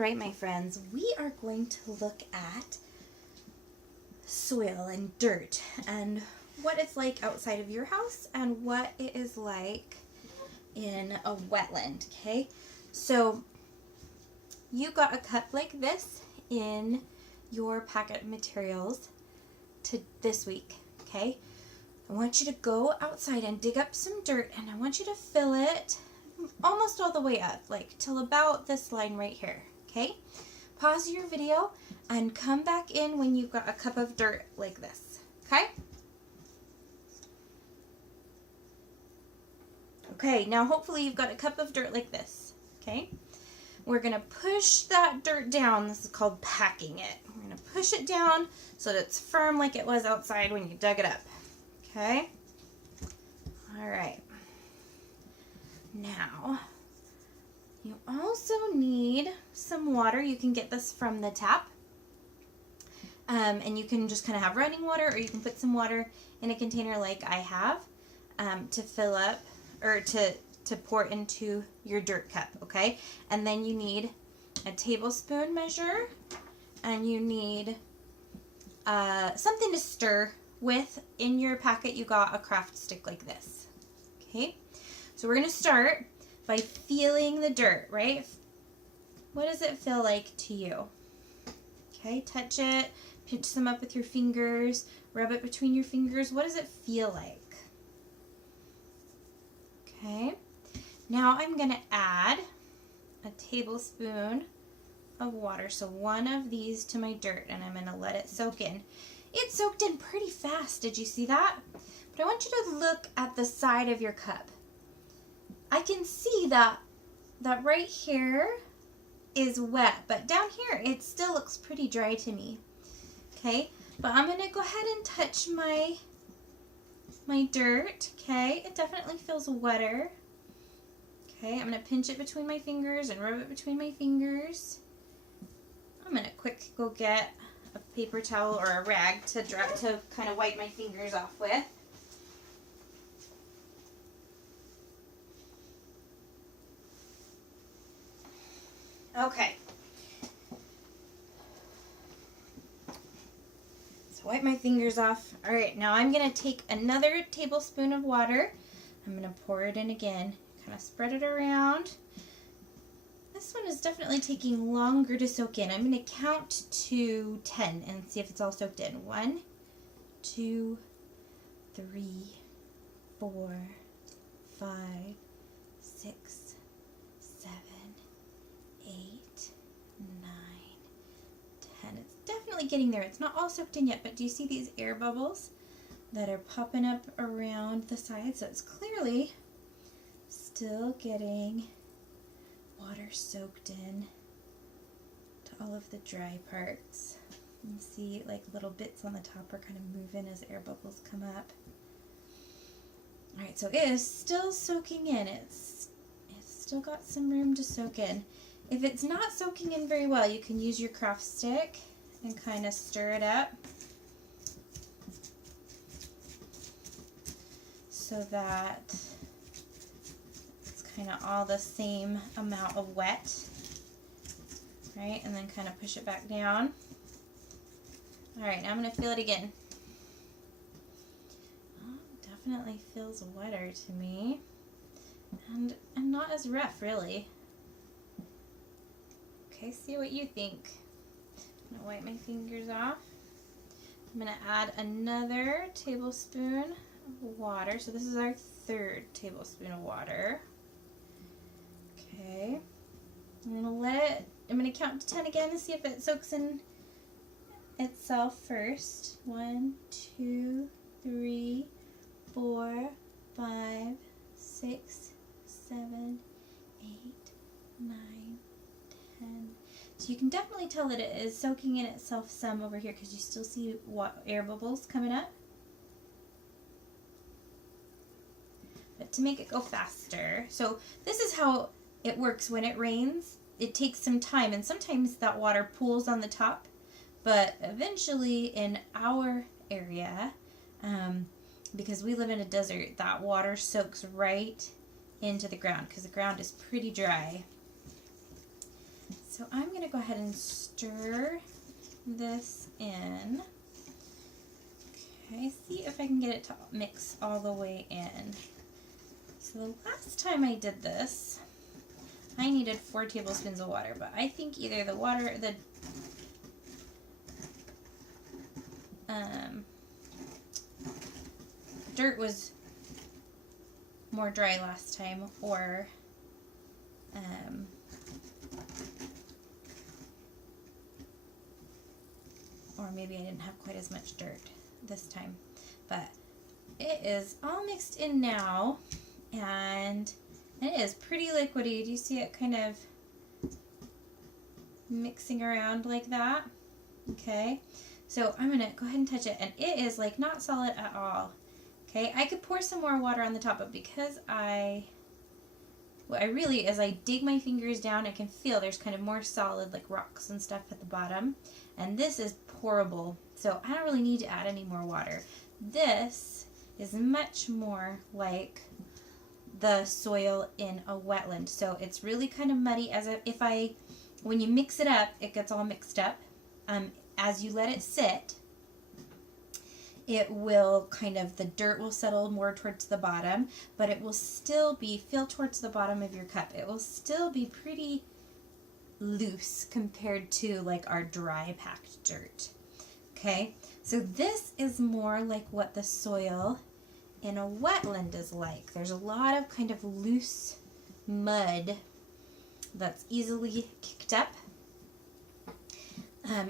right, my friends, we are going to look at soil and dirt and what it's like outside of your house and what it is like in a wetland, okay? So you got a cup like this in your packet of materials to this week, okay? I want you to go outside and dig up some dirt, and I want you to fill it almost all the way up, like till about this line right here, okay? Pause your video and come back in when you've got a cup of dirt like this, okay? Okay, now hopefully you've got a cup of dirt like this, okay? We're going to push that dirt down. This is called packing it. We're going to push it down so that it's firm like it was outside when you dug it up, okay? All right. Now, you also need some water. You can get this from the tap. And you can just kind of have running water, or you can put some water in a container like I have to fill up, or to pour into your dirt cup, okay? And then you need a tablespoon measure, and you need something to stir with. In your packet, you got a craft stick like this, okay? So we're going to start by feeling the dirt, right? What does it feel like to you? Okay, touch it, pinch some up with your fingers, rub it between your fingers. What does it feel like? Okay, now I'm going to add a tablespoon of water, so one of these to my dirt, and I'm going to let it soak in. It soaked in pretty fast, did you see that? But I want you to look at the side of your cup. I can see that right here is wet, but down here it still looks pretty dry to me. Okay, but I'm going to go ahead and touch my dirt. Okay, it definitely feels wetter. Okay, I'm going to pinch it between my fingers and rub it between my fingers. I'm going to quick go get a paper towel or a rag to kind of wipe my fingers off with. Okay. So wipe my fingers off. All right, now I'm going to take another tablespoon of water. I'm going to pour it in again. Kind of spread it around. This one is definitely taking longer to soak in. I'm going to count to 10 and see if it's all soaked in. 1, 2, 3, 4, 5, 6, 7, 8, 9, 10. It's definitely getting there. It's not all soaked in yet, but do you see these air bubbles that are popping up around the sides? So it's clearly still getting water soaked in to all of the dry parts. You see like little bits on the top are kind of moving as air bubbles come up. All right, so it is still soaking in. It's still got some room to soak in. If it's not soaking in very well, you can use your craft stick and kind of stir it up so that it's kind of all the same amount of wet, right? And then kind of push it back down. All right, now I'm going to feel it again. Oh, definitely feels wetter to me, and not as rough, really. Okay, see what you think. I'm going to wipe my fingers off. I'm going to add another tablespoon of water. So this is our third tablespoon of water. Okay. I'm going to count to 10 again and see if it soaks in itself first. 1, 2, 3, 4, 5, 6, 7, 8, 9, 10. So you can definitely tell that it is soaking in itself some over here because you still see air bubbles coming up. But to make it go faster, so this is how it works when it rains. It takes some time, and sometimes that water pools on the top, but eventually in our area, because we live in a desert, that water soaks right into the ground because the ground is pretty dry. so I'm going to go ahead and stir this in. Okay, see if I can get it to mix all the way in. So the last time I did this, I needed 4 tablespoons of water, but I think either the dirt was more dry last time, or maybe I didn't have quite as much dirt this time. But it is all mixed in now, and it is pretty liquidy. Do you see it kind of mixing around like that? Okay, so I'm gonna go ahead and touch it, and it is like not solid at all. Okay, I could pour some more water on the top, but because what I really, as I dig my fingers down, I can feel there's kind of more solid, like rocks and stuff at the bottom. And this is pourable, so I don't really need to add any more water. This is much more like the soil in a wetland. So it's really kind of muddy, when you mix it up, it gets all mixed up. As you let it sit, it will the dirt will settle more towards the bottom, but it will still feel towards the bottom of your cup. It will still be pretty loose compared to like our dry packed dirt. Okay, so this is more like what the soil in a wetland is like. There's a lot of kind of loose mud that's easily kicked up.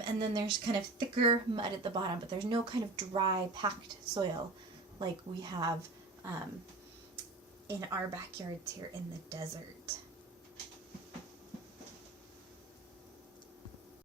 And then there's kind of thicker mud at the bottom, but there's no kind of dry, packed soil like we have in our backyards here in the desert.